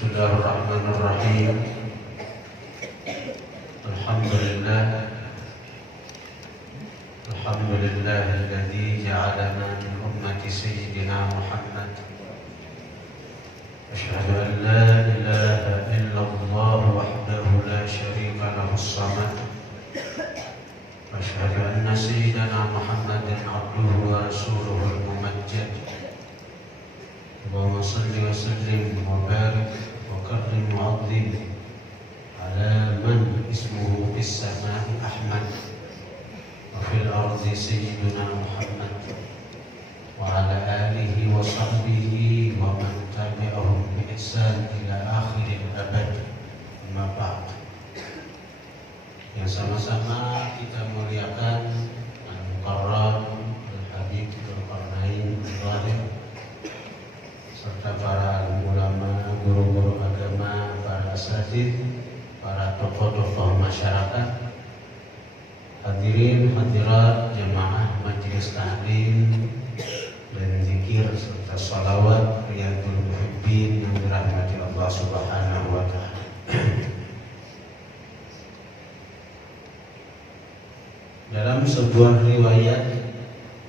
Bismillahirrahmanirrahim. Alhamdulillahilladzi ja'alana min ummati sayyidina Muhammad. Asyhadu an la ilaha illallah wahdahu la syarika lahu as-samad. Asyhadu anna sayyidana Muhammadan abduhu wa rasuluhu al-mumajjad. Allahumma salli wa sallim wa barik wa karrim wa azim ala man ismuhu fis samai Ahmad wa fil ardi sayyiduna Muhammad wa ala alihi wa sahbihi wa man tabi'ahum bi ihsan ila akhiril abad. Amma ba'd. Yang sama-sama kita muliakan Al-Mukarram Al-Habib Al-Qarnain Al-Zahir serta para ulama, guru-guru agama, para asatidz, para tokoh-tokoh masyarakat, hadirin hadirat jamaah majelis taklim dan zikir serta salawat riyadul muhibbin yang dirahmati Allah Subhanahu wa taala. Dalam sebuah riwayat,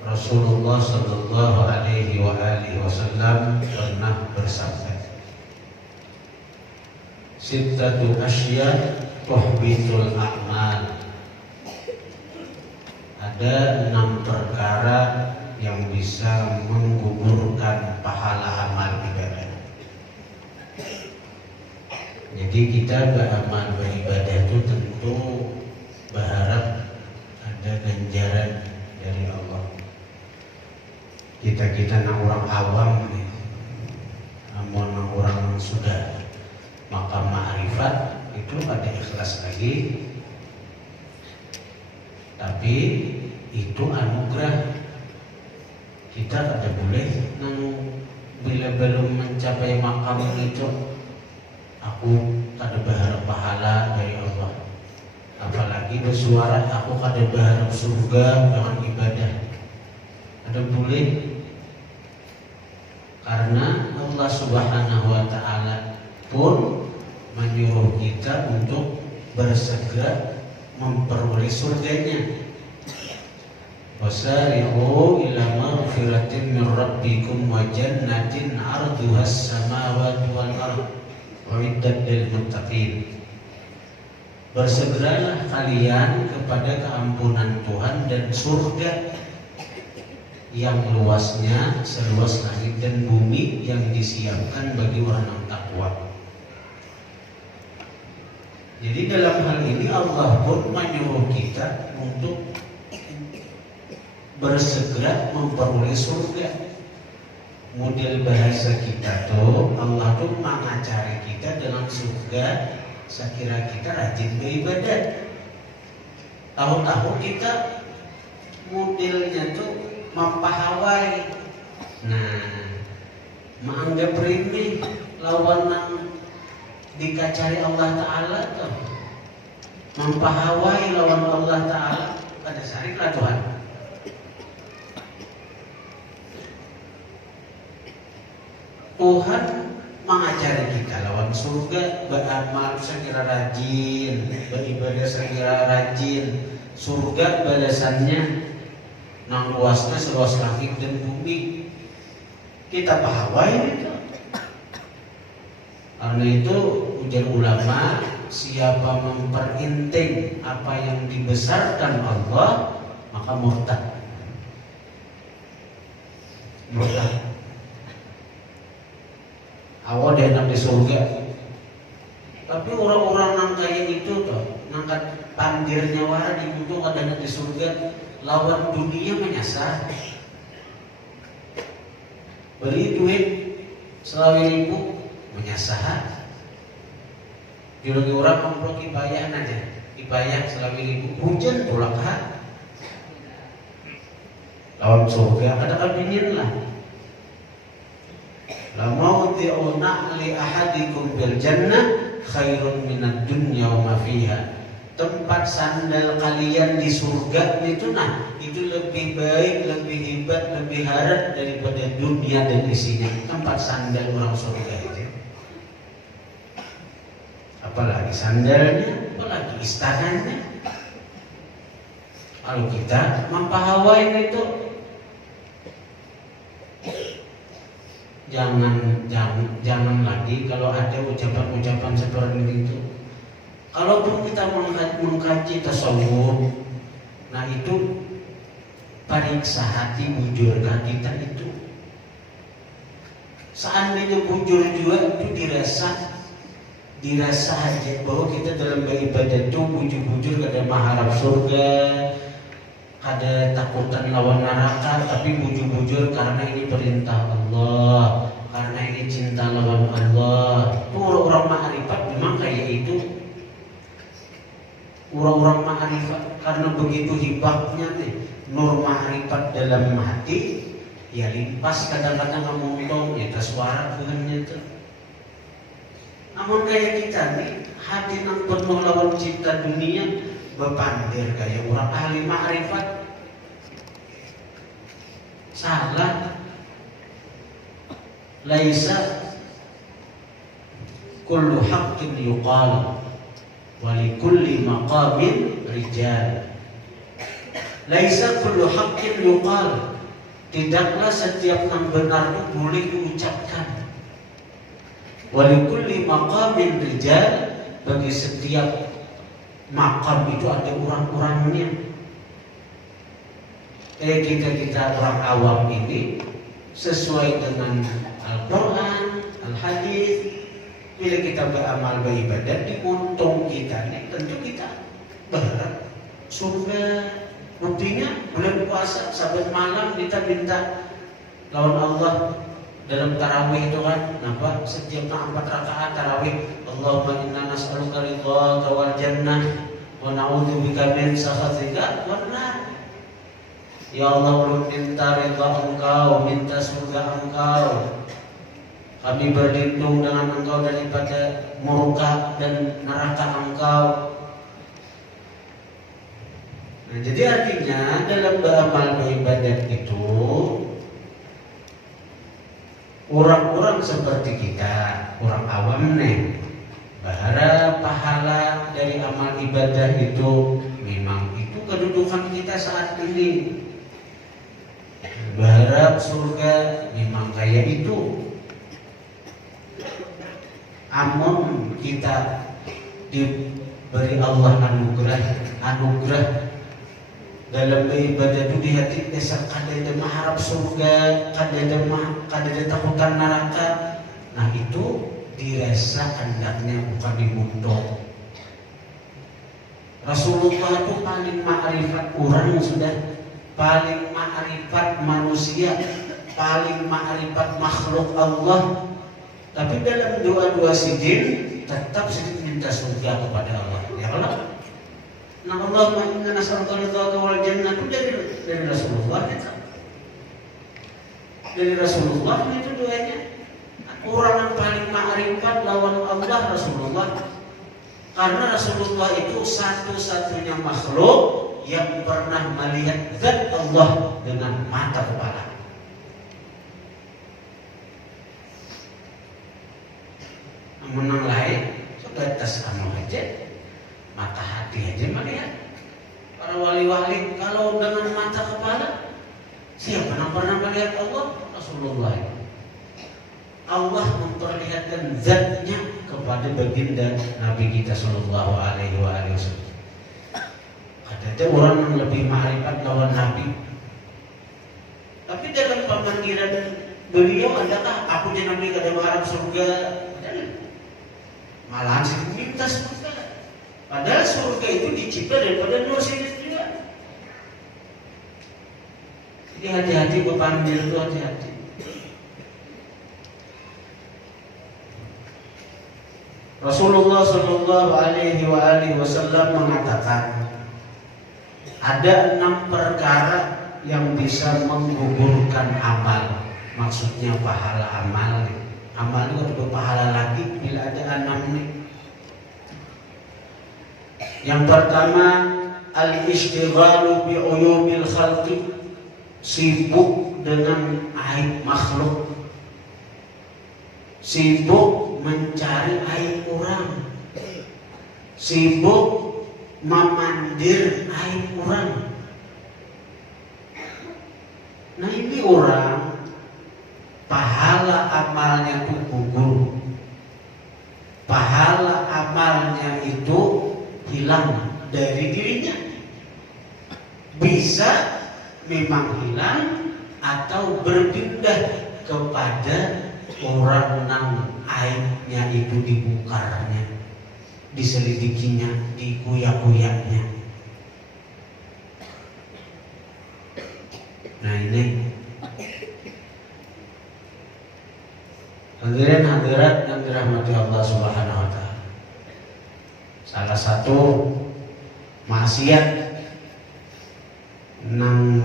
Rasulullah sallallahu alaihi wasallam pernah bersabda, "Sittatu asya tuhbitul a'mal." Ada 6 perkara yang bisa menggugurkan pahala amal ibadah. Jadi kita beramal beribadah itu tentu berharap ada ganjaran dari Allah. Kita orang awam nih, namun orang sudah maqam ma'rifat itu ada ikhlas lagi, tapi itu anugerah. Kita ada boleh bila belum mencapai maqam itu, aku kada berharap pahala dari Allah, apalagi bersuara aku kada berharap surga dengan ibadah. Ada boleh, karena Allah Subhanahu wa taala pun menyuruh kita untuk bersegera memperoleh surganya. Wasari'u ila maghfiratin min rabbikum wa jannatin 'arduhas samawati wal ardh uiddat lil muttaqin. Bersegeralah kalian kepada keampunan Tuhan dan surga yang luasnya seluas langit dan bumi yang disiapkan bagi orang yang takwa. Jadi dalam hal ini Allah pun menyuruh kita untuk bersegera memperoleh surga. Model bahasa kita tuh, Allah tuh mengajari kita dalam surga, sekira kita rajin beribadah. Tahu-tahu kita modelnya tuh mempahawai. Nah, menganggap remeh lawan yang dikacari Allah Ta'ala tuh, mempahawai lawan Allah Ta'ala. Pada sarik lah Tuhan. Tuhan mengajari kita lawan surga, beramal sekira rajin, beribadah sekira rajin. Surga balasannya nang luasnya seluas langit dan bumi. Kita pahawai itu. Karena itu ujar ulama, siapa memperinting apa yang dibesarkan Allah, maka murtad. Murtad. Awal dia enak di surga, tapi orang-orang yang kayak itu tuh, ngangkat pandirnya wara di gunung ada di surga, lawan dunia menyasar. Beri duit 1.000 menyasar. Jadi orang ngomong kibayah aja, kibayah 1.000 hujan tolak ha. Lawan surga ada kabinin lah. La mawdi'una li ahadikum bil jannah khairun minad dunya wa ma fiha. Tempat sandal kalian di surga itu itu lebih baik, lebih hebat, lebih harap daripada dunia dan isinya. Tempat sandal orang surga itu. apalagi sandalnya, apalagi istananya. Kalau kita mempahawai itu, jangan lagi kalau ada ucapan-ucapan seperti itu. Kalaupun kita mengkaji tasawuf, nah itu periksa hati bujurkah kita itu. Seandainya bujur juga itu dirasa aja bahwa kita dalam beribadah itu bujur-bujur kada mengharap surga, kada takutan lawan neraka, tapi bujur-bujur karena ini perintah Allah, karena ini cinta lawan Allah. Itu orang-orang ma'rifat memang kayak itu. Orang-orang ma'rifat karena begitu hebatnya nih nur ma'rifat dalam hati, ya limpas kadang-kadang ngomong ya suara dengannya itu. Namun kayak kita nih hati nang penuh lawan cinta dunia, bepandir kayak orang ahli ma'rifat. Salah. Laisa kullu haqqin yuqal wa li kulli maqamin rijal. Laisa kullu haqqin yuqal. Tidaklah setiap yang benar itu boleh diucapkan. Walikulli maqamin rijal, bagi setiap makam itu ada orang-orangnya. Kayak kita orang awam ini sesuai dengan Al-Quran, Al-Hadis. Bila kita beramal beribadah di untung kita ini, tentu kita berharap surga. Buktinya bulan puasa sampai malam kita minta lawan Allah dalam tarawih itu kan, nampak setiap 4 rakaat tarawih, Allahumma inna nas'aluka ridhaka wal jannah wa na'udzubika min sakhatika wan nar. Ya Allah, ulun minta ridha Engkau, minta surga Engkau. Kami berlindung dengan Engkau daripada murka dan neraka Engkau. Nah, jadi artinya dalam beramal beribadat itu orang-orang seperti kita, orang awam nih, berharap pahala dari amal ibadah itu memang itu kedudukan kita saat ini. Berharap surga memang kayak itu. Amun kita diberi Allah anugerah dalam beribadah itu di hati desa kada ada mengharap surga, kada ada takutan neraka. Nah itu dirasa hendaknya bukan dimundur. Rasulullah itu paling ma'rifat orang sudah, paling ma'rifat manusia, paling ma'rifat makhluk Allah. Tapi dalam doa-doa sidin tetap sedikit minta surga kepada Allah. Ya Allah. Nah Allahumma inna nas'aluka ridhaka wal jannah itu dari Rasulullah itu. Dari Rasulullah itu doanya. Orang yang paling ma'rifat lawan Allah Rasulullah. Karena Rasulullah itu satu-satunya makhluk yang pernah melihat zat Allah dengan mata kepala. Menang lain sebatas kamu aja, mata hati aja melihat. Para wali-wali kalau dengan mata kepala, siapa yang pernah melihat Allah? Rasulullah. Allah memperlihatkan zatnya kepada baginda Nabi kita Sallallahu Alaihi Wasallam. Ada orang yang lebih ma'rifat lawan Nabi. Tapi dalam pemanggilan beliau adakah aku jadi Nabi kada berharap surga? Malahan sedikit minta surga. Padahal surga itu dicipta daripada nur sinis juga. Jadi hati-hati berpanggil itu, hati-hati. Rasulullah Shallallahu Alaihi Wasallam mengatakan ada 6 perkara yang bisa menggugurkan amal. Maksudnya pahala amal. Amal itu ada pahala lagi bila ada 6 nih. Yang pertama, al-ishtighalu bi uyubil khalqi, sibuk dengan aib makhluk, sibuk mencari aib orang. sibuk memandir aib orang. Nah ini orang pahala amalnya itu gugur, pahala amalnya itu hilang dari dirinya. Bisa memang hilang atau berpindah kepada orang yang aibnya itu dibongkarnya, diselidikinya, dikuyak-kuyaknya. Nah ini hadirin hadirat yang dirahmati Allah Subhanahu wa taala. Salah satu maksiat nang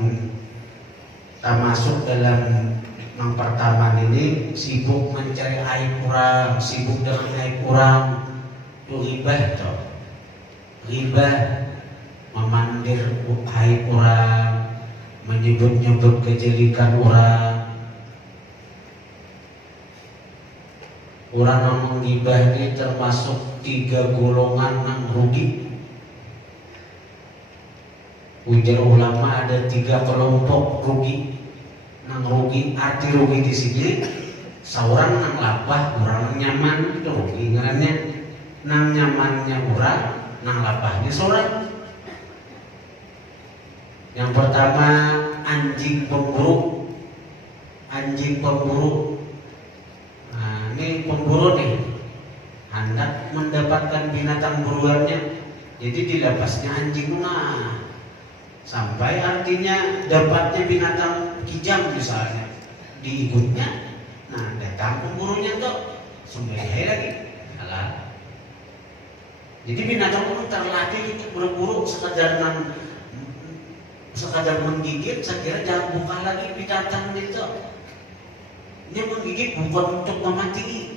termasuk dalam yang pertama ini sibuk mencari aib orang, sibuk dengan aib orang, itu ghibah toh. Ghibah memandir aib orang, menyebut-nyebut kejelekan orang. Orang yang menggibah ini termasuk 3 golongan yang rugi. Ujar ulama ada 3 kelompok rugi. Nang rugi, arti rugi di sini seorang nang lapah, orang nyaman itu rugi ngarannya. Nang nyamannya orang, nang lapahnya seorang. Yang pertama anjing pemburu. Anjing pemburu. Nah, ini pemburu nih hendak mendapatkan binatang buruannya. Jadi di lapasnya anjing sampai artinya dapatnya binatang kijang misalnya diikutnya. Nah datang pemburunya tuh sembelih lagi halal. Jadi binatang pun terlatih untuk berburu sekadar menggigit. Saya kira jangan buka lagi binatang itu. Dia menggigit bukan untuk memati,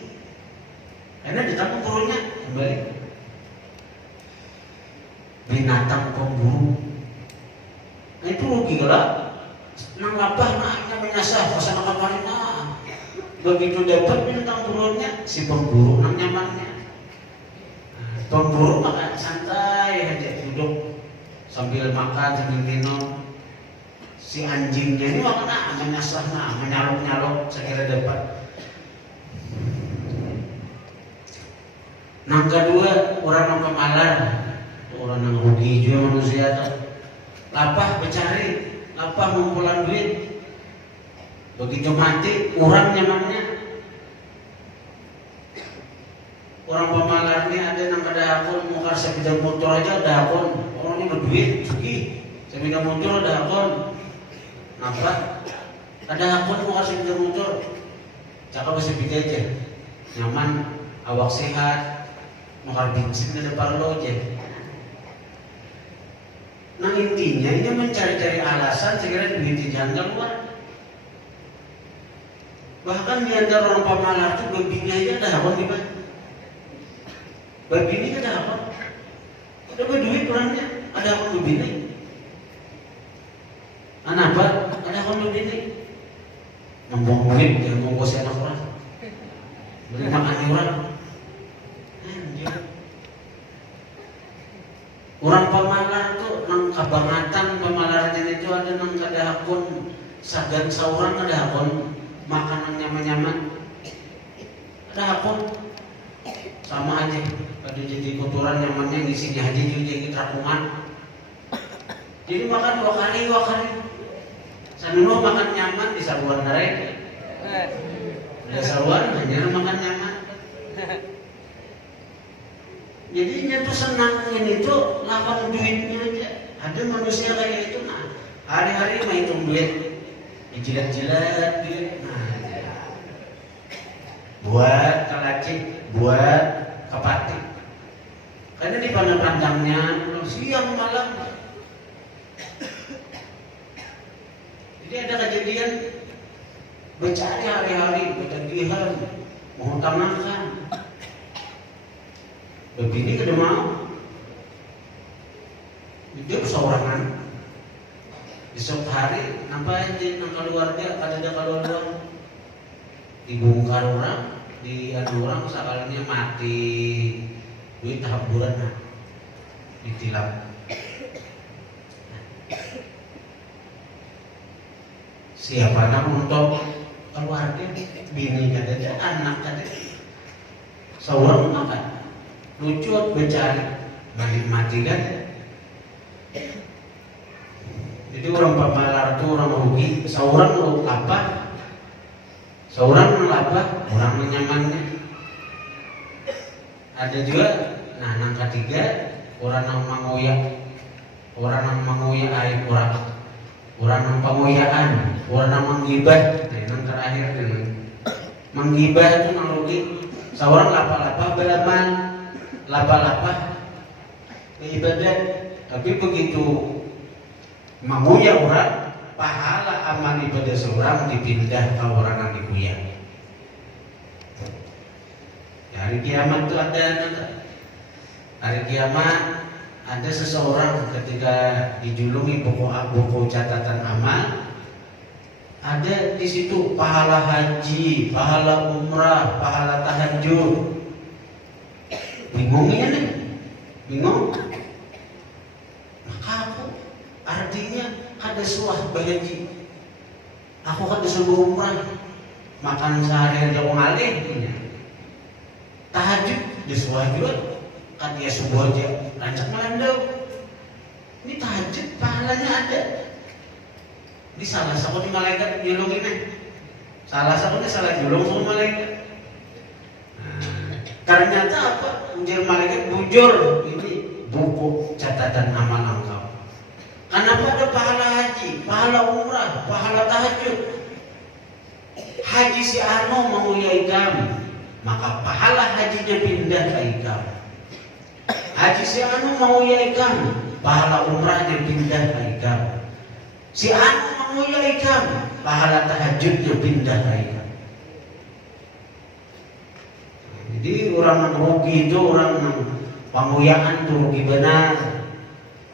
karena ditangkap pemburunya kembali. Binatang pemburu, nah itu rugi kalau nang lapah hanya menyasar pasang kemarin begitu dapat binatang buruannya si pemburu nang nyamannya. Pemburu makan santai aja duduk sambil makan sambil minum. Si anjingnya ini makan menyasar menyalok-nyalok sekira dapat. Nang kedua orang yang pemalar, orang yang rugi juga manusia tuh. Lapah mencari, lapah ngumpulan duit. Begitu mati, orang nyamannya. Orang pemalar ini ada yang kada akun, muka sepeda motor aja ada akun. Orangnya berduit, sugi, sepeda motor ada akun. Nampak? Ada akun muka sepeda motor. Cakap sepeda aja, nyaman, awak sehat, muka bensin ada parlo aja. Nah intinya ini mencari-cari alasan sekiranya duit jangan keluar. Bahkan di antara orang pemalar itu babinya aja ada akun di mana? Babi ini ada apa? Ada berduit orangnya, ada akun babi ini. Anak apa? Ada akun babi ini. Ngomong duit, jangan ngongkos anak orang. Beri makan orang. Orang pemalar tuh nang kabangatan pemalarnya itu ada nang kada akun sagan sauran, ada akun makanan nyaman-nyaman, ada akun sama aja pada jadi kotoran nyamannya ngisinya aja juga jadi terakungan. Jadi makan dua kali sanuno makan nyaman di saluan narek ada saluan hanya makan nyaman. Jadinya tuh senangin itu lawan duitnya aja. Ada manusia kayak itu, nah hari-hari mah hitung duit, dijilat-jilat duit, buat kalacik, buat kepati. Karena di pandang-pandangnya siang malam. Jadi ada kejadian mencari hari-hari, ketagihan, menghutang makan. Begini kada mau. Hidup seorangan. Besok hari nampak aja nang keluarga ada keluar. Dibongkar orang, di anu orang sekalinya mati. Duit taburan nah. ditilap. Siapa nama untuk keluarga, bini kada, anak kada, seorang makan, lucu bercari, balik mati kan. Jadi orang pemalar itu orang rugi, seorang lu apa, seorang melapa, orang menyamannya. Ada juga, nah yang ketiga orang yang mengoyak, orang yang mengoyak aib orang yang pengoyaan, orang yang menggibah. Nah yang terakhir menggibah itu yang rugi. Seorang lapa-lapa belaman, lapa-lapa ibadah, tapi begitu mengoyak orang, pahala amal ibadah seorang dipindah ke orang yang dikuyak. Hari kiamat itu ada. Hari kiamat ada seseorang ketika dijulungi buku catatan amal, ada di situ pahala haji, pahala umrah, pahala tahajud. Bingungnya nih, bingung. Maka aku artinya ada suah bahaji. Aku kan disuruh umrah, makan sehari aja mengalir punya. Tahajud disuah juga. Kan dia subuh aja rancak melandau. Ini tahajud pahalanya ada. Ini salah satu di malaikat julung ini. Salah satunya salah julung sama malaikat. Nah, ternyata apa? Ujar malaikat bujur ini buku catatan amal engkau. Kenapa ada pahala haji, pahala umrah, pahala tahajud? Haji si Ano mau ikam, maka pahala hajinya pindah ke ikam. Haji si Anu mau ikam, pahala umrahnya pindah ke ikam. Si Anu mau ikam, pahala tahajudnya pindah ke ikam. Jadi orang yang rugi itu orang yang penguyaan itu rugi benar.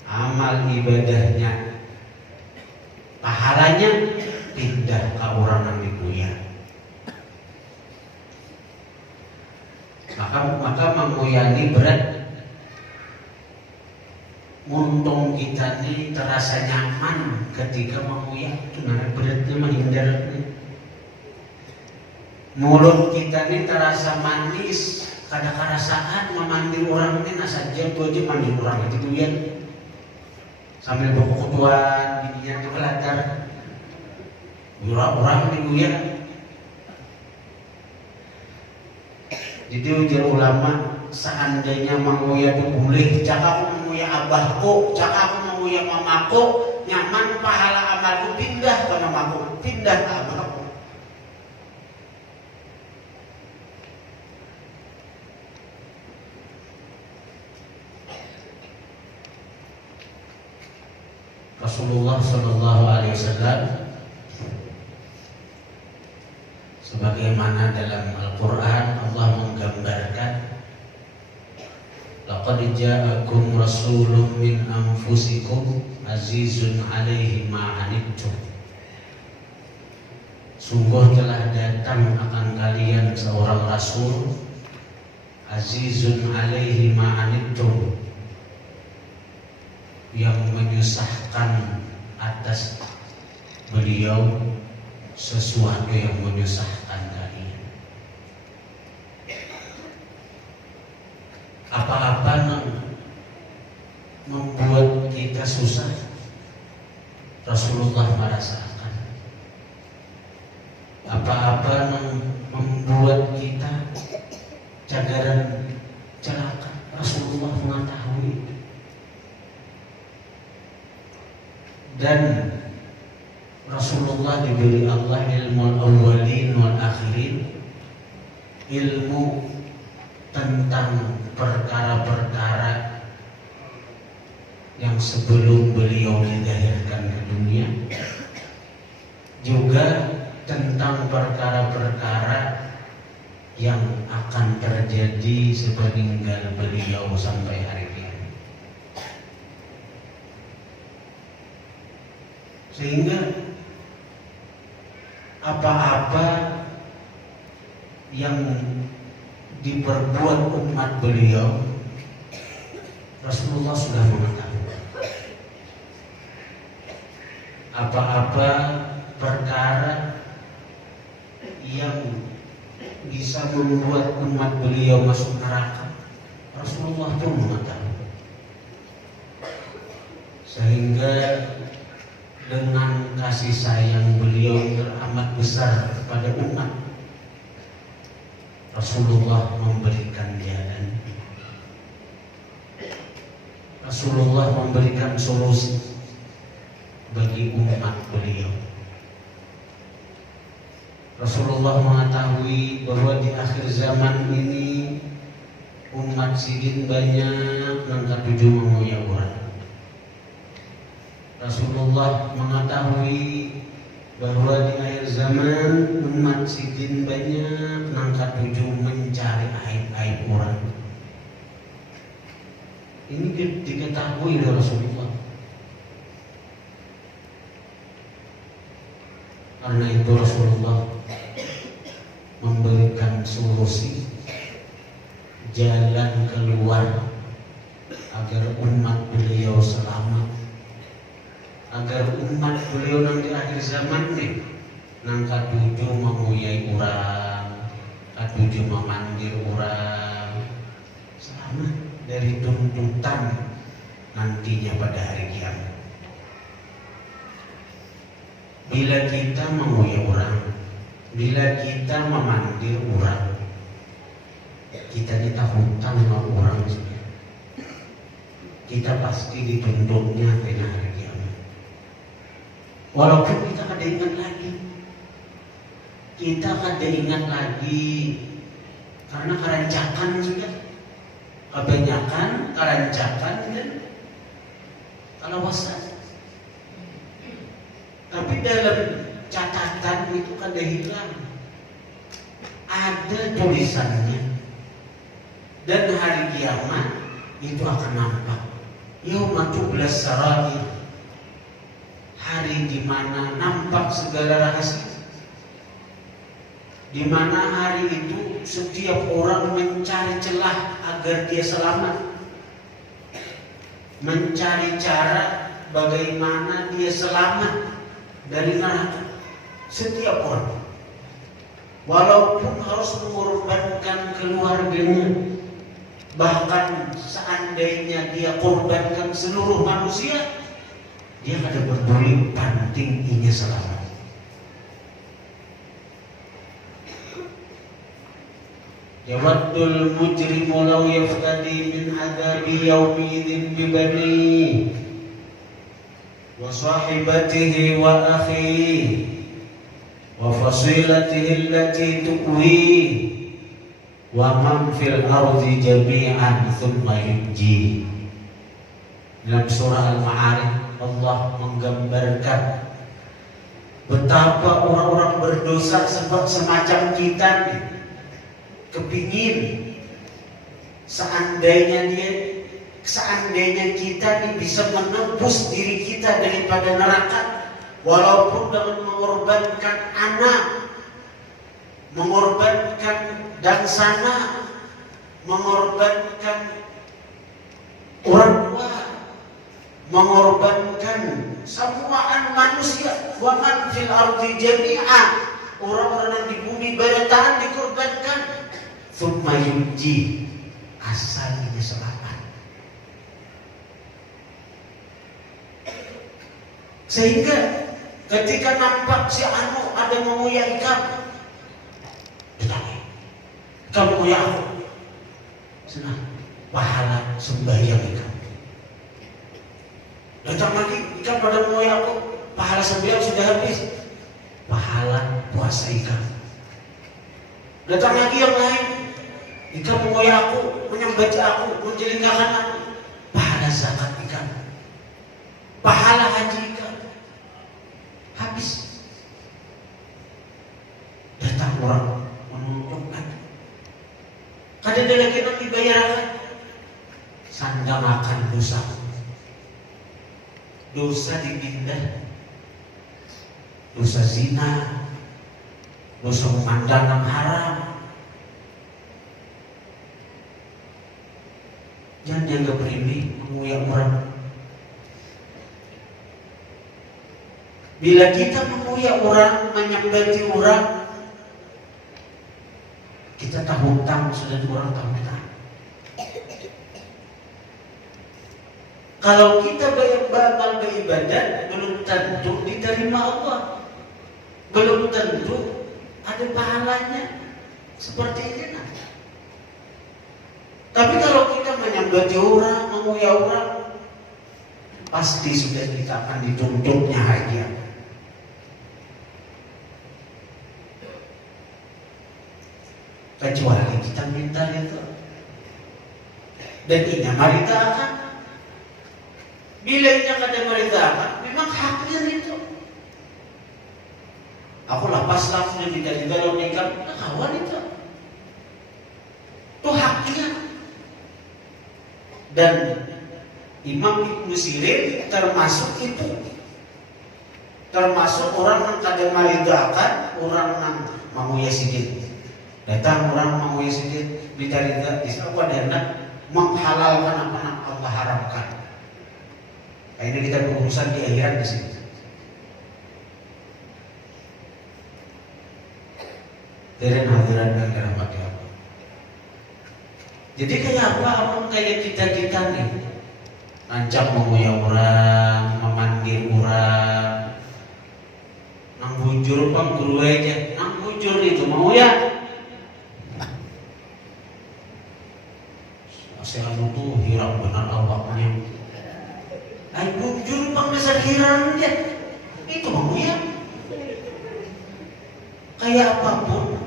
Amal ibadahnya, pahalanya pindah ke orang yang dikuyang. Maka menguyani berat. Untung kita ini terasa nyaman ketika menguyak, karena beratnya menghindar. Mulut kita ini terasa manis, kadang-kadang saat memandi orang ini nasa jam 2 jam mandi orang itu ya. Sambil bawa ketuaan, bininya itu kelatar, orang itu ya. Jadi ujar ulama, seandainya menguyak itu boleh, cakap menguyak abahku, cakap menguyak mamaku, nyaman pahala amalku pindah ke mamaku, pindah ke abahku. Rasulullah Shallallahu Alaihi Wasallam sebagaimana dalam Al-Quran Allah menggambarkan, laqad ja'akum rasulun min anfusikum azizun 'alaihi ma 'anittum. Sungguh telah datang akan kalian seorang rasul azizun 'alaihi ma 'anittum, yang menyusahkan atas beliau sesuatu yang menyusahkan kalian. Apa-apa yang membuat kita susah, Rasulullah merasakan. Apa-apa yang membuat kita cagaran celaka, Rasulullah mengetahui. Dan Rasulullah diberi Allah ilmu awalin wal akhirin, ilmu tentang perkara-perkara yang sebelum beliau dilahirkan ke dunia, juga tentang perkara-perkara yang akan terjadi sepeninggal beliau sampai hari kiamat. Sehingga apa-apa yang diperbuat umat beliau, Rasulullah sudah mengatakan apa-apa perkara yang bisa membuat umat beliau masuk neraka, Rasulullah pun mengatakan. Sehingga dengan kasih sayang beliau teramat besar kepada umat, Rasulullah memberikan jalan. Rasulullah memberikan solusi bagi umat beliau. Rasulullah mengetahui bahwa di akhir zaman ini umat sidin banyak mengangkat tujuh mengoyak orang. Rasulullah mengetahui bahwa di akhir zaman umat sidin banyak mengangkat tujuh mencari aib-aib orang. Ini diketahui oleh Rasulullah. Karena itu Rasulullah memberikan solusi jalan keluar agar umat beliau selamat, agar umat beliau nanti akhir zaman nih nang katuju menguyai orang, katuju memanggil orang, selamat dari tuntutan nantinya pada hari kiamat. Bila kita menguyai orang, bila kita memanggil orang, kita hutang sama orang juga. Kita pasti dituntutnya pada hari kiamat. Walaupun kita kada ingat lagi, karena kerancakan juga, kebanyakan kerancakan dan kalawasan. Tapi dalam catatan itu kada hilang, ada tulisannya, dan hari kiamat itu akan nampak. Yauma tublas sarair, hari di mana nampak segala rahasia, di mana hari itu setiap orang mencari celah agar dia selamat, mencari cara bagaimana dia selamat dari neraka. Setiap orang, walaupun harus mengorbankan keluarganya, bahkan seandainya dia korbankan seluruh manusia, dia kada peduli, penting ingin selamat. Yawaddul mujrimu law yaftadi min adabi yawmi idzin bi banihi wa sahibatihi wa akhihi wa fasilatihi allati tu'wi wa man fil ardi jami'an thumma yunji. Dalam surah Al-Ma'arij Allah menggambarkan betapa orang-orang berdosa semacam kita nih, kepingin seandainya kita nih bisa menebus diri kita daripada neraka, walaupun dengan mengorbankan anak, mengorbankan dan sana, mengorbankan orang tua, mengorbankan semua manusia, wa man fil ardi jami'an, orang-orang yang di bumi barataan dikorbankan, thumma yunji, asalnya selamat. Sehingga ketika nampak si anu ada menguyai kamu, ditanya, kamu uyah aku, senang pahala sembahyang kamu. Datang lagi, ikan pada menguyai aku, pahala sembahyang sudah habis, pahala puasa ikan. Datang lagi yang lain, ikan menguyai aku, menyembati aku, menjelingkan aku, pahala zakat ikan, pahala haji ikan. Habis. Datang orang menuntutkan, kada ada lagi yang dibayarkan, sandang makan dosa, dosa dipindah, dosa zina, dosa memandang yang haram, jangan jaga primi menguyak orang. Bila kita menguyak orang, menyambati orang, kita tak hutang, sudah orang tak hutang. Kalau kita beramal beribadat, belum tentu diterima Allah, belum tentu ada pahalanya seperti ini. Tapi kalau kita menyambati orang, menguyak orang, pasti sudah kita akan dituntutnya hadiah. Kecuali kita minta itu, dan ini maritakan. Bila ini kada maritakan, memang haknya itu. Aku lapas langsung dari dalam nikah, kawan itu. Itu haknya. Dan Imam Ibnu Sirin termasuk itu, termasuk orang yang kada maritakan, orang yang menguyak sedikit. Datang orang menguyak sedikit, bicara disapa dan menghalalkan apa yang Allah haramkan. Ini kita berurusan di akhirat di sini. Dari hadiran yang dirahmati Allah. Jadi kayak apa? Abang kayak kita nih, ngancam menguyak orang, memanggil orang, nang bujur bang guru aja, nang bujur itu mau ya. Saya tuh hirang benar awaknya. Ay bujur bang dasar hirang aja, itu mau ya. Kayak apapun,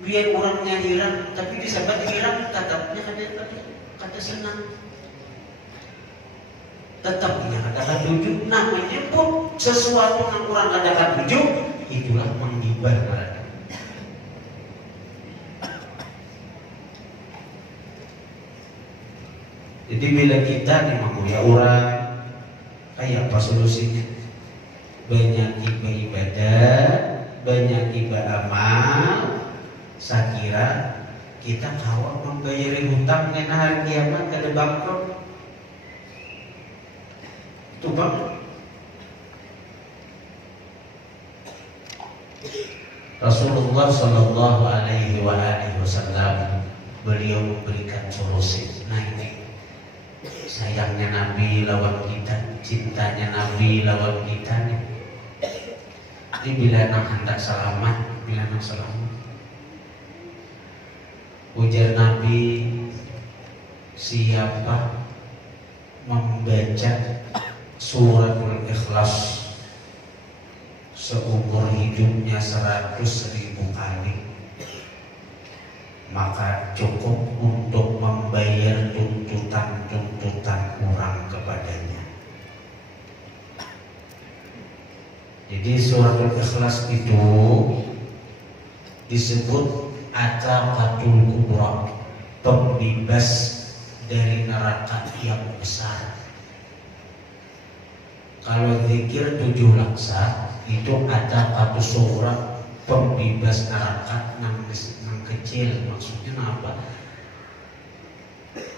biar orangnya hirang, tapi disabat hirang, tetapnya kata senang. Tetapnya kata tujuh, namanya pun sesuatu yang kurang katakan tujuh, itulah menggibah mereka. Jadi bila kita nih menguyak orang, kayak apa solusinya? Banyak ibadah, banyak amal. Saya kira kita kawal membayar hutang dengan hari kiamat kada bangkrut. Itu bang. Rasulullah Shallallahu Alaihi Wasallam beliau memberikan solusi. Nah ini sayangnya Nabi lawan kita, cintanya Nabi lawan kita nih. Ini bila nak hendak selamat, bila nak selamat. Ujar Nabi, siapa membaca suratul Ikhlas seumur hidupnya 100.000 kali, maka cukup untuk membayar tuntutan orang kepadanya. Jadi suratul Ikhlas itu disebut Ataqatul Kubra, pembebas dari neraka yang besar. Kalau zikir 7 laksa itu Ataqatul Sughra, pembebas neraka yang kecil. Maksudnya apa?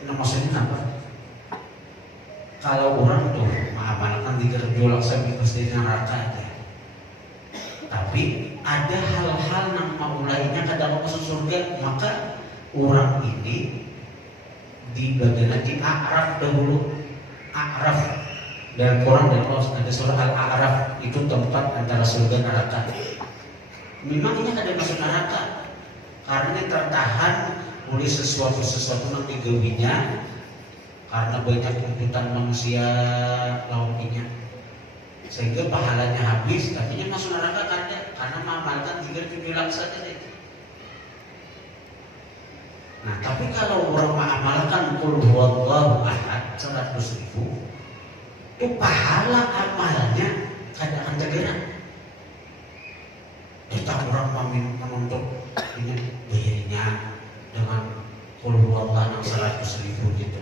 Maksudnya apa? Kalau orang tuh mengamalkan zikir 7 laksa bebas dari neraka aja. Tapi ada hal-hal yang mulainya kadang masuk surga, maka orang ini di bagian di A'raf dahulu. A'raf dan Quran dan Allah ada surah Al-A'raf, itu tempat antara surga dan neraka. Memang ini ada masuk neraka karena tertahan oleh sesuatu yang digawinya, karena banyak tuntutan manusia lawannya, sehingga pahalanya habis, tapi masuk neraka karena mengamalkan zikir 7 laksa tadi. Nah, tapi kalau orang mengamalkan qul huwallahu ahad 100.000, itu pahala amalnya kada akan tergerak. Kita orang menuntut ini bayarnya dengan qul huwallahu 100.000 gitu.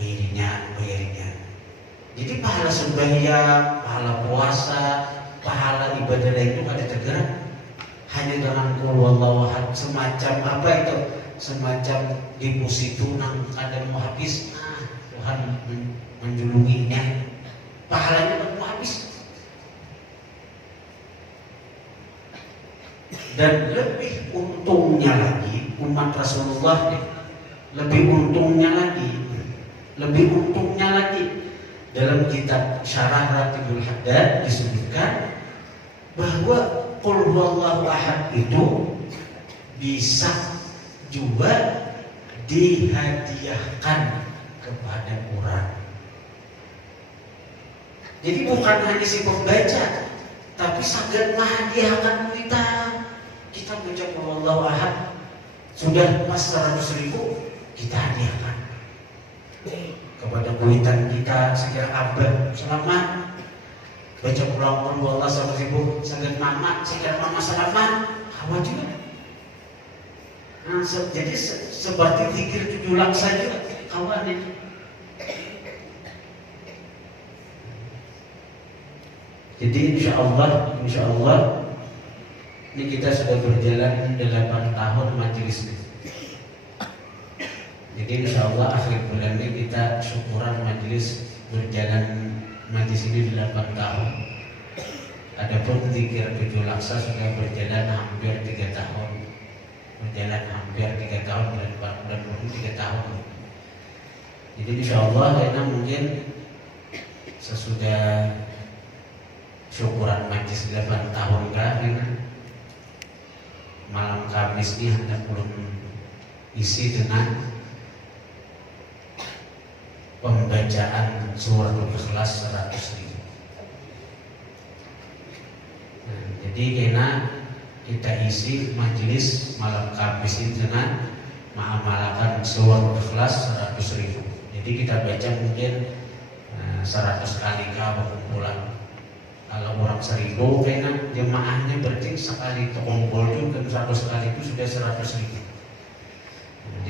Bayarnya. Jadi pahala sembahyang, pahala puasa, pahala ibadah itu ada tergerak hanya dengan qul huwallahu ahad, semacam apa itu? semacam deposito nang ada mau habis, Tuhan menjulukinya, pahalanya mau habis. Dan lebih untungnya lagi umat Rasulullah nih, lebih untungnya lagi dalam kitab Syarah Ratibul Haddad disebutkan bahwa Qul huwallahu ahad itu bisa juga dihadiahkan kepada orang. Jadi bukan hanya si pembaca, tapi saged menghadiahkan kita. Kita baca Qul huwallahu ahad sudah pas 100.000, kita hadiahkan kepada kuitan kita sekira abad selamat. Baca pulang Qul huwallahu 100.000 saged mama sekira mama selamat, hawa juga. Nah, jadi seperti zikir 7 laksa juga kawan itu. Jadi insya Allah ini kita sudah berjalan 8 tahun majelis ini. Jadi insya Allah akhir bulan ini kita syukuran majelis berjalan majelis ini 8 tahun. Adapun zikir 7 laksa sudah berjalan hampir 3 tahun. Berjalan hampir 3 tahun dan 3 tahun. Jadi insya Allah karena mungkin sesudah syukuran majelis 8 tahun karena malam Kamis ini hendak belum isi dengan pembacaan surah Al-Ikhlas 100.000. Jadi karena kita isi majelis malam Kamis ini dengan mengamalkan surah Al-Ikhlas 100.000. Jadi kita baca mungkin 100 kali kumpulan. Kalau orang 1.000 kayaknya jemaahnya berarti sekali kumpul itu kan 100 kali itu sudah 100.000.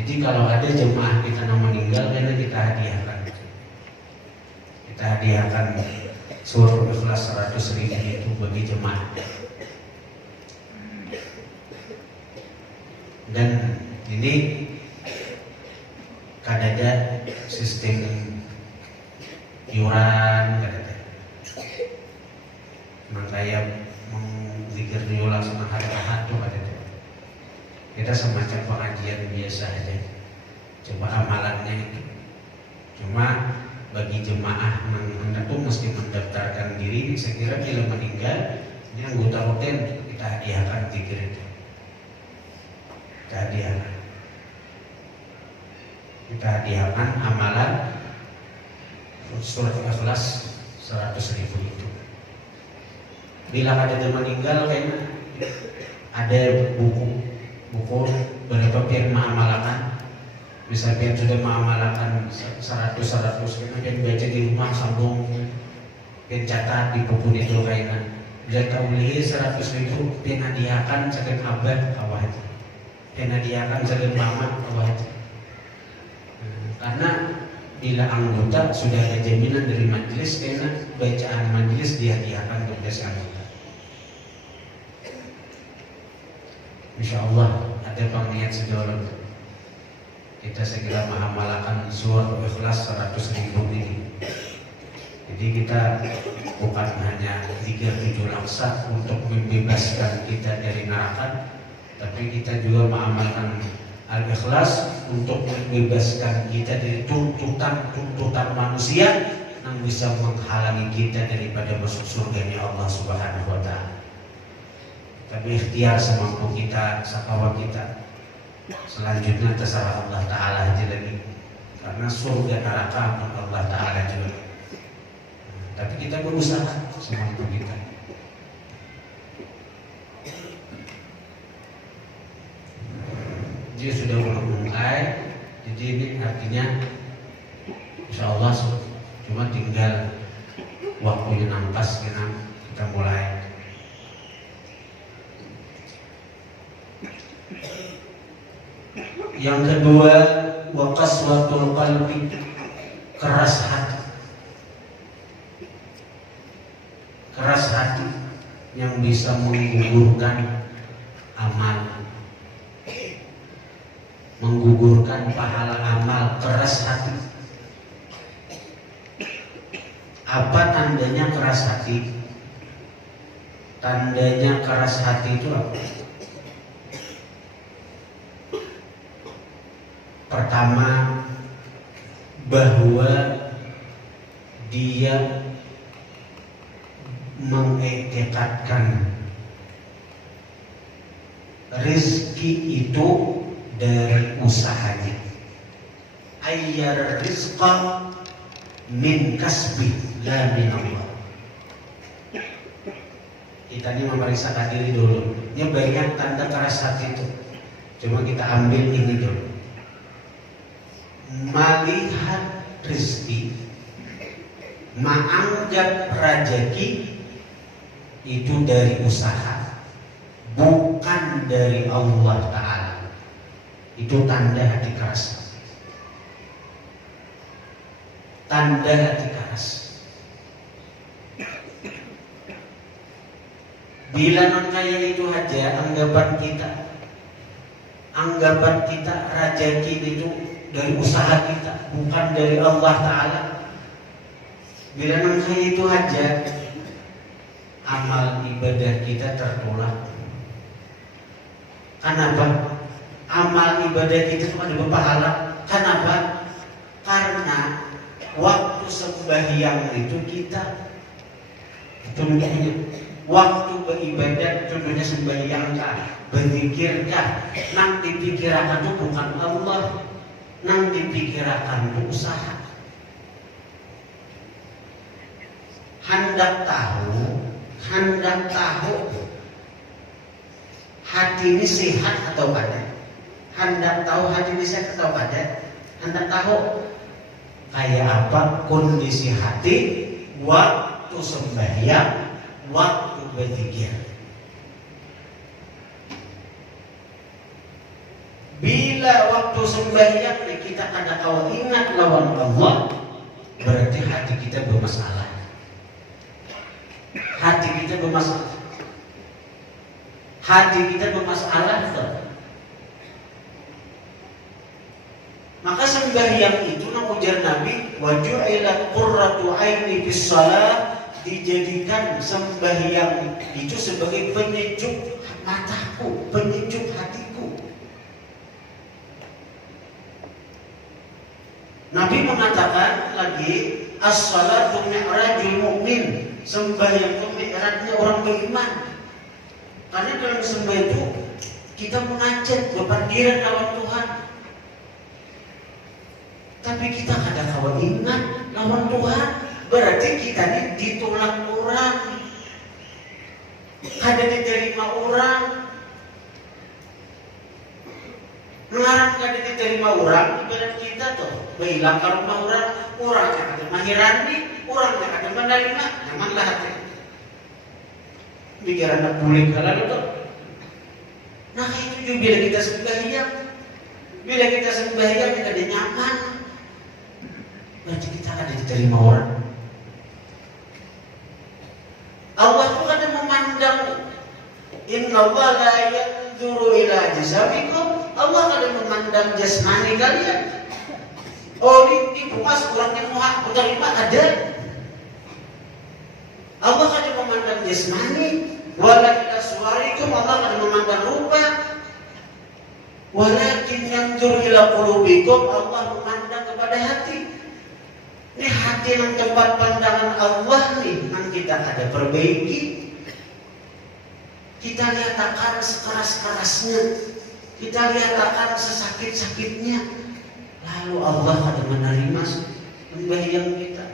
Jadi kalau ada jemaah kita yang meninggal kayaknya kita hadiahkan. Kita hadiahkan surah Al-Ikhlas 100.000 itu bagi jemaah. Dan ini kadada sistem iuran kadada. Makanya mendzikir dulu langsung hari-hari tuh kadada. Kita semacam pengajian biasa aja. Coba amalannya itu. Cuma bagi jemaah yang tuh mesti mendaftarkan diri. Saya kira bila meninggal ini anggota rutin kita hadiahkan zikir itu. Kita hadiahkan amalan surat Al-Ikhlas 100.000 itu. Bila ada yang meninggal kayaknya ada buku berapa pihak mengamalkan. Bisa pihak sudah mengamalkan 100 kemudian baca di rumah sambung catat di buku itu kayaknya. Bila tahu lihat 100.000 pihak hadiahkan sakit abad awal itu. Penadiakan sakit mama awal itu. Karena bila anggota sudah ada jaminan dari majelis, karena bacaan majelis dihadiahkan kepada si anggota. Insya Allah ada pangniat sedulur. Kita segera mengamalkan surah Al-Ikhlas 100.000 ini. Jadi kita bukan hanya zikir 7 laksa untuk membebaskan kita dari neraka, tapi kita juga mengamalkan Al-Ikhlas untuk membebaskan kita dari tuntutan manusia yang bisa menghalangi kita daripada masuk surganya Allah Subhanahu wa Ta'ala. Tapi ikhtiar semampu kita, sakawa kita. Selanjutnya terserah Allah Ta'ala aja lagi. Karena surga neraka Allah Ta'ala juga. Tapi kita berusaha semampu kita. Dia sudah mulai, jadi ini artinya insya Allah cuma tinggal waktunya nampas kita mulai. Yang kedua, waqaswatul qalbi, keras hati. Keras hati yang bisa menggugurkan amal. menggugurkan pahala amal, keras hati. Apa tandanya keras hati? Tandanya keras hati itu apa? Pertama, bahwa dia mengiktikadkan rezeki itu dari usahanya. Ayyar rizqa min kasbi la min Allah. Kita ini memeriksakan diri dulu. Ini banyak tanda keras hati itu. Cuma kita ambil ini dulu. Melihat rezeki, menganggap rezeki itu dari usaha, bukan dari Allah Ta'ala. Itu tanda hati keras. Tanda hati keras. Bila mengkaya itu aja anggapan kita rezeki itu dari usaha kita, bukan dari Allah Ta'ala. Bila mengkaya itu aja, amal ibadah kita tertolak. Kenapa? Amal ibadah kita itu ada berpahala. Kenapa? Karena waktu sembahyang itu kita contohnya waktu beribadah, contohnya sembahyangkah, berzikirkah, nang dipikirkan itu bukan Allah, nang dipikirkan itu usaha. Hendak tahu hati ini sehat atau tidak. Hendak tahu hati ini sehat atau tidak. Hendak tahu kayak apa kondisi hati waktu sembahyang, waktu berzikir. Bila waktu sembahyang kita kada kau ingat lawan Allah, berarti hati kita bermasalah. Hati kita bermasalah. Hati kita bermasalah. Maka sembahyang itu ujar Nabi, wa ju'ila qurratu aini bis shalah, dijadikan sembahyang itu sebagai penyejuk mataku, penyejuk hatiku. Nabi mengatakan lagi, as-salatu mi'rajul mu'min, sembahyang itu mi'rajnya orang beriman. Karena dalam sembahyang itu kita munajat, berpandiran lawan Tuhan. Tapi kita kadang kawan ingat lawan Tuhan, berarti kita ini ditolak orang, kada diterima orang. Ngarang kada diterima orang, ibarat kita tuh bilang ke rumah orang yang ada mahirani, orang yang ada menerima, nyamanlah hati. Pikiran nak boleh kalau tuh. Nah itu juga bila kita sembahyang, kita ada nyaman. Berarti kita ada diterima orang. Allah pun ada memandang. Inna Allah la yanzuru ila jasamikum. Allah ada memandang jasmani kalian. Oh ini puas kurangnya muak menerima ada. Allah ada memandang jasmani. Wala ila suwarikum. Allah ada memandang rupa. Walakin yanzuru ila qulubikum. Allah memandang kepada hati. Ini hati yang tempat pandangan Allah nih, yang kita ada perbaiki. Kita lihat akan sekeras-kerasnya, kita lihat akan sesakit-sakitnya. Lalu Allah ada menerima sembahyang kita.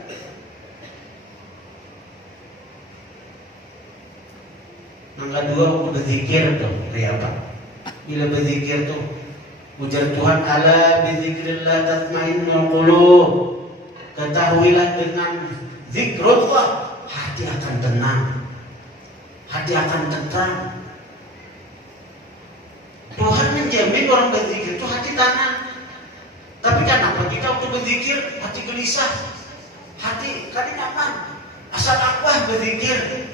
Yang kedua, berzikir tuh, kayak apa? Bila berzikir tuh, ujar Tuhan, ala bizikrillah tatmainnul qulub. Ketahuilah dengan zikrullah hati akan tenang, hati akan tentram. Tuhan menjamin orang berzikir itu hati tenang. Tapi kenapa kita waktu berzikir hati gelisah, hati kan nyaman, asal apa berzikir,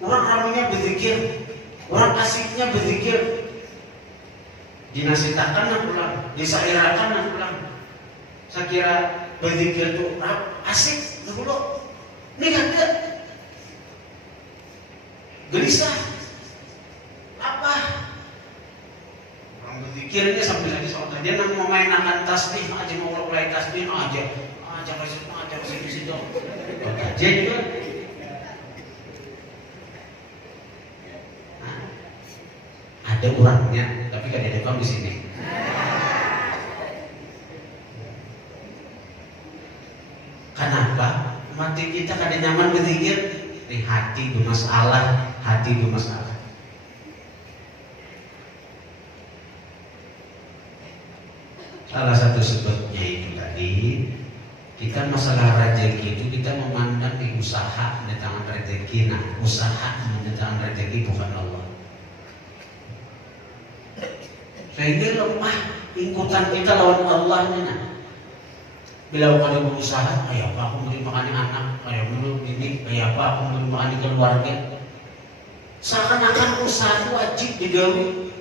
orang ramainya berzikir, orang asiknya berzikir. dinasitakan na pulang, disairakan na pulang. Saya kira berzikir itu asik dulu. Ini kagak gelisah. Apa? Orang berzikirnya sampai lagi soal dia nang memainkan tasbih aja, mau mulai tasbih aja ke situ. Aja juga. Ada orangnya, tapi kan ada kamu di sini. Kenapa? Mati kita kada nyaman berzikir. Nih hati bermasalah, hati bermasalah. Salah satu sebabnya itu tadi, kita masalah rezeki itu kita memandang di usaha mendatangkan rezeki. Nah, usaha mendatangkan rezeki bukan Allah. Sehingga lemah ingkutan kita lawan Allah. Nah, bila ada berusaha, ayah apa aku beri makan anak, ayah dulu ini, ayah apa aku beri makan keluarga. Seakan-akan usaha wajib digawi.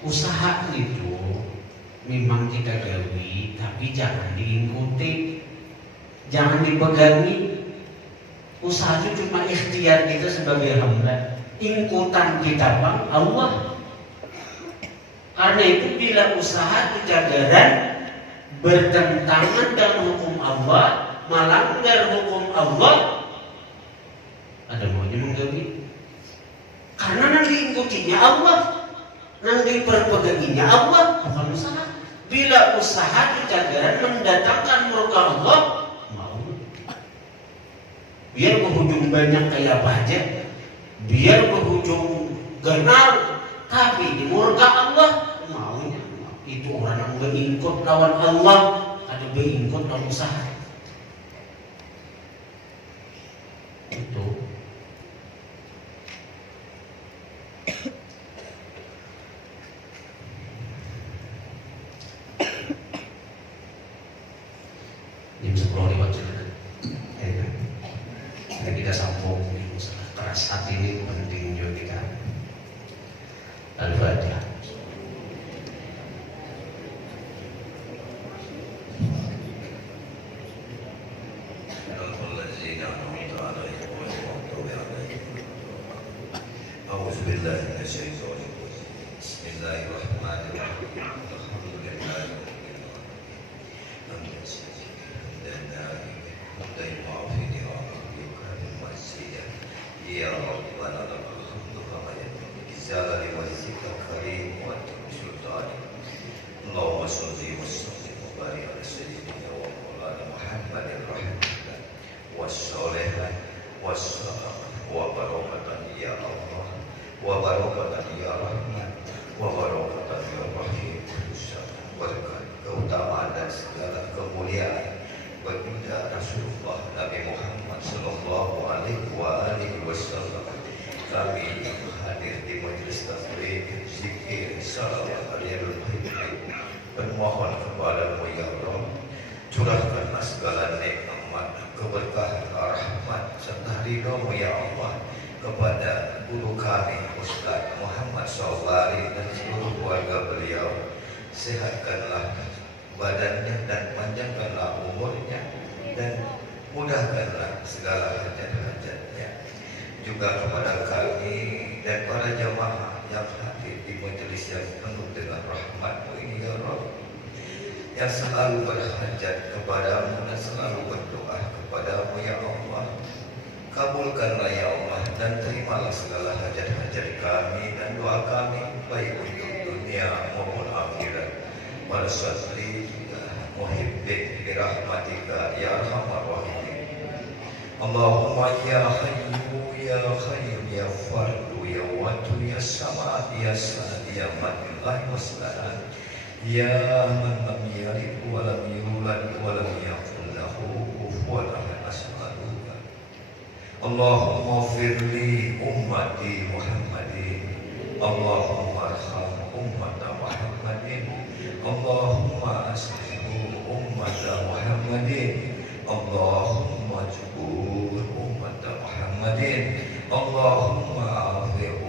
Usaha itu memang kita gawi, tapi jangan diikuti, jangan dipegangi. Usaha itu cuma ikhtiar kita sebagai hamba. Ingkutan kita bang Allah. Karena itu bila usaha kejagaran bertentangan dengan hukum Allah, melanggar hukum Allah, ada maunya menggawi. Karena nanti ikutinya Allah, nanti berpeganginya Allah, bukan usaha. Bila usaha kejagaran mendatangkan murka Allah, mau. Biar berujung banyak kayak apa aja, biar berujung genal, tapi di murka Allah maunya. Itu orang yang berikut lawan Allah, ada berikut lawan usaha. Itu. Jam 10 lewat sudah. Jadi kita sambung keras hati ini penting juga kita. Al-Fatihah. Bermohon kepadamu ya Allah, curahkanlah segala nikmat, keberkahan, rahmat serta ridho-Mu ya Allah kepada guru kami Ustaz Muhammad Syawari dan seluruh keluarga beliau. Sehatkanlah badannya dan panjangkanlah umurnya dan mudahkanlah segala hajat-hajatnya. Juga kepada kami dan para jamaah yang hadir di majelis yang penuh dengan rahmat-Mu ini ya Rabb, yang selalu berhajat kepadamu dan selalu berdoa kepadamu ya Allah. Kabulkanlah ya Allah dan terimalah segala hajat-hajat kami dan doa kami, baik untuk dunia maupun akhirat. Walsalli muhibbik birahmatika ya arhamar rahimin. Allahumma ya hayyu ya qayyum ya fardu ya watu ya samad ya sad ya man-lahi wassalam. Ya man lam yalid wa lam yulad wa lam yakul lahu kufuwan ahad, as'aluka Allahumma firli ummati Muhammadin, Allahumma arham ummata Muhammadin, Allahumma aslihu ummata Muhammadin, Allahumma jubur ummata Muhammadin, Allahumma afir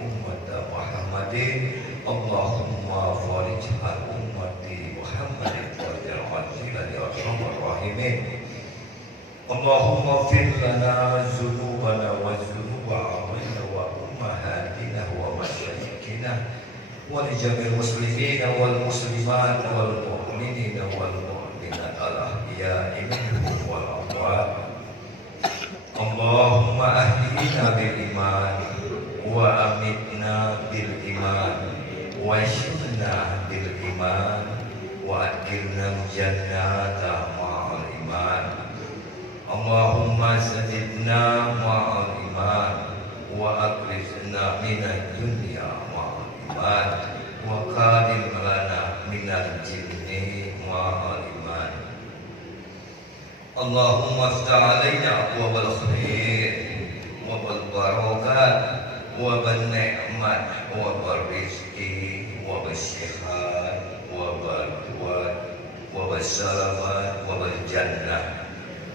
Allahumma farij an ummati Muhammadin fardil ajilan ya arhamar rahimin. Allahumma fir lana dzunubana wa dzunuba abaina wa ummahatina wa masyayikhina wa li jami'il muslimina wal muslimat wal mu'minina wal mu'minat al ahya'i minhum wal amwat. Allahumma ahyina bil iman wa amitna bil iman wa syidna bil iman wa adkhilna jannata ma'al iman. Allahumma sadidna ma'al iman wa akhrijna minad dunya ma'al iman wa qadim lana minal jinni ma'al iman. Allahumma aftah alaina abwabal khair wa bil barakat wa bin ni'mat wa bil rizqi wa bil syihat wa bil quwwat wa bil salamat wa bil jannah.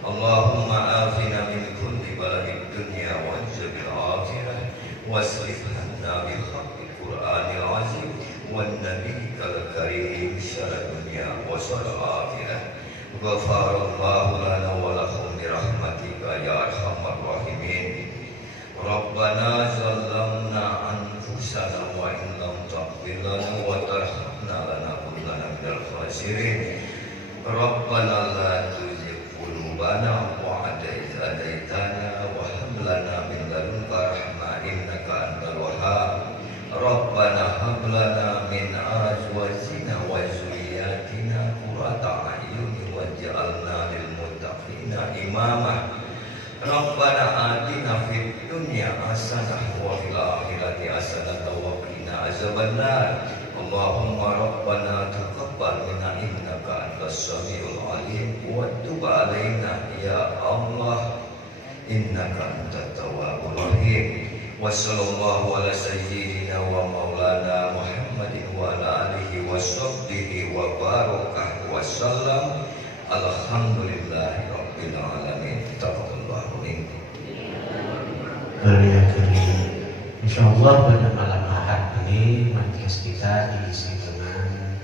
Allahumma afina min kulli bala'id dunya wa azabil akhirah wasrif anna bil haqqil qur'anil azim wan nabiyyil karim syarad dunya wa syarad akhirah. Ghafarallahu lana wa lakum bi rahmatika ya arhamar rahimin. Rabbana zalamna anfusana wa in lam taghfir lana wa tarhamna lanakunanna minal khasirin. Rabbana la tuzigh qulubana ba'da idh hadaitana wa hab lana min ladunka rahmah innaka antal wahhab. Rabbana hab lana min azwajina wa dzurriyyatina qurrata a'yun waj'alna lil muttaqina imama. Rabbana atina fid dunya hasanah wa fil akhirati hasanah wa qina azabannar. Allahumma rabbana taqabbal minna innaka antas samiul alim wa tub alaina ya Allah innaka antat tawwabur rahim. Wa sallallahu ala sayyidina wa maulana Muhammadin wa ala alihi wa sahbihi wa barakah wa sallam. Alhamdulillahi rabbil alamin. Taqabbalallahu minkum. Insyaallah pada malam Ahad ini majelis kita diisi dengan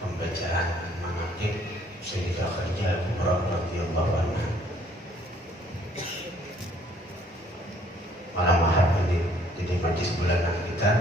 pembacaan manaqib Sayyidah Khadijah Kubra radhiyallahu anha. Malam Ahad ini jadi majelis bulanan kita